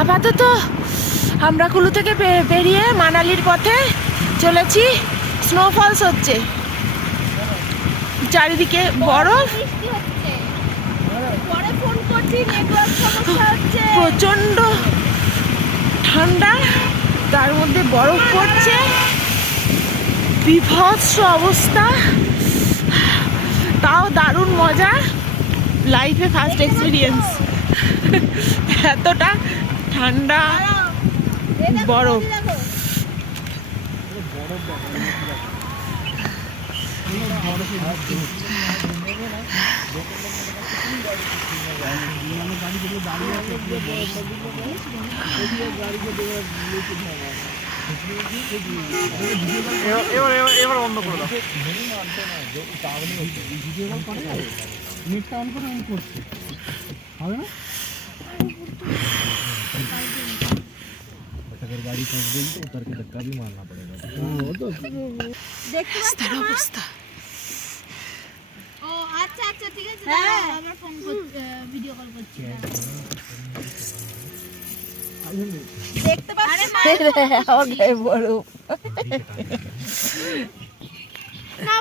আপাতত আমরা কুলু থেকে বেরিয়ে মানালির পথে চলেছি। স্নোফলস হচ্ছে, চারিদিকে বরফ, প্রচন্ড ঠান্ডা, তার মধ্যে বরফ পড়ছে, বিভৎস অবস্থা। তাও দারুণ মজা, লাইফে ফার্স্ট এক্সপিরিয়েন্স। এতটা ঠান্ডা বরফ। এবার অন্য করে দাও, নেটটা অন করে আমি করছি, হবে না? अगर गाड़ी फंस गई तो उतर के धक्का भी मारना पड़ेगा। वो तो রাস্তার অবস্থা। ও আচ্ছা আচ্ছা ঠিক আছে, হ্যাঁ আবার ফোন করছি, ভিডিও কল করছি। দেখতে পাচ্ছ আমার গায়ে বরফ। না